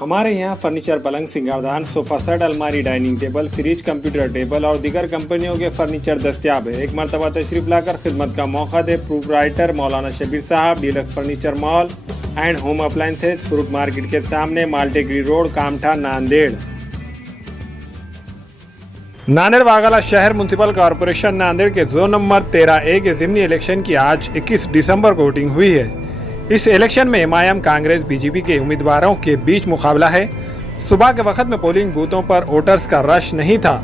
हमारे यहाँ फर्नीचर, पलंग, सिंगारदान, सोफा सेट, अलमारी, dining table, fridge, computer table और दीगर कंपनियों के फर्नीचर दस्तियाब है। एक मरतबा तशरीफ लाकर खिदमत का मौका दे। प्रोप्राइटर मौलाना शबीर साहब, deluxe furniture mall and home appliances, fruit market के सामने, माल्टेगिरी रोड, कामठा, नांदेड़। नांदेड़ वाघाला शहर म्युनिसिपल कॉरपोरेशन नांदेड़ के जोन नंबर 13A के ज़िमनी इलेक्शन की आज 21 दिसंबर को वोटिंग हुई है। इस इलेक्शन में एमआईएम, कांग्रेस, बीजेपी के उम्मीदवारों के बीच मुकाबला है। सुबह के वक्त में पोलिंग बूथों पर वोटर्स का रश नहीं था,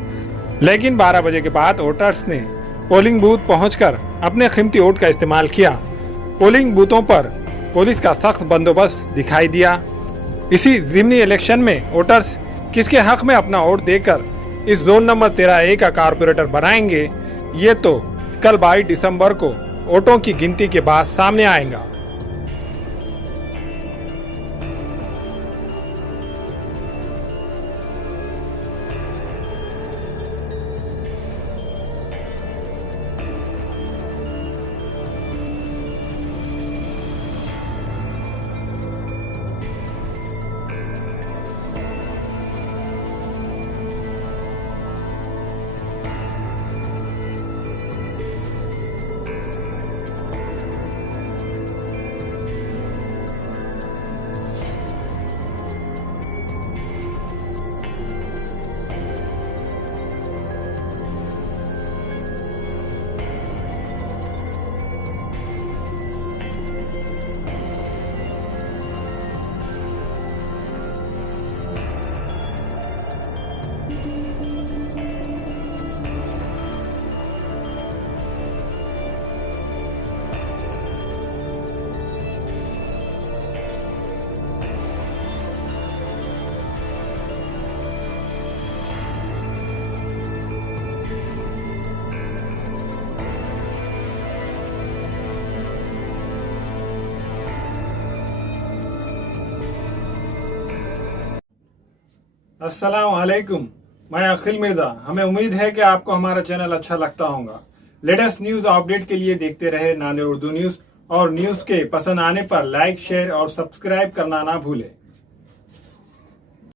लेकिन 12 बजे के बाद वोटर्स ने पोलिंग बूथ पहुंचकर अपने कीमती वोट का इस्तेमाल किया। पोलिंग बूथों पर पुलिस का सख्त बंदोबस्त दिखाई दिया। इसी ज़िमनी इलेक्शन में वोटर्स किसके हक में अपना वोट देकर इस जोन नंबर 13A का कारपोरेटर बनाएंगे, ये तो कल 22 दिसंबर को वोटों की गिनती के बाद सामने आएगा। अस्सलाम वालेकुम, मैं अखिल मिर्जा। हमें उम्मीद है कि आपको हमारा चैनल अच्छा लगता होगा। लेटेस्ट न्यूज अपडेट के लिए देखते रहे नांदेड़ उर्दू न्यूज, और न्यूज के पसंद आने पर लाइक, शेयर और सब्सक्राइब करना ना भूलें।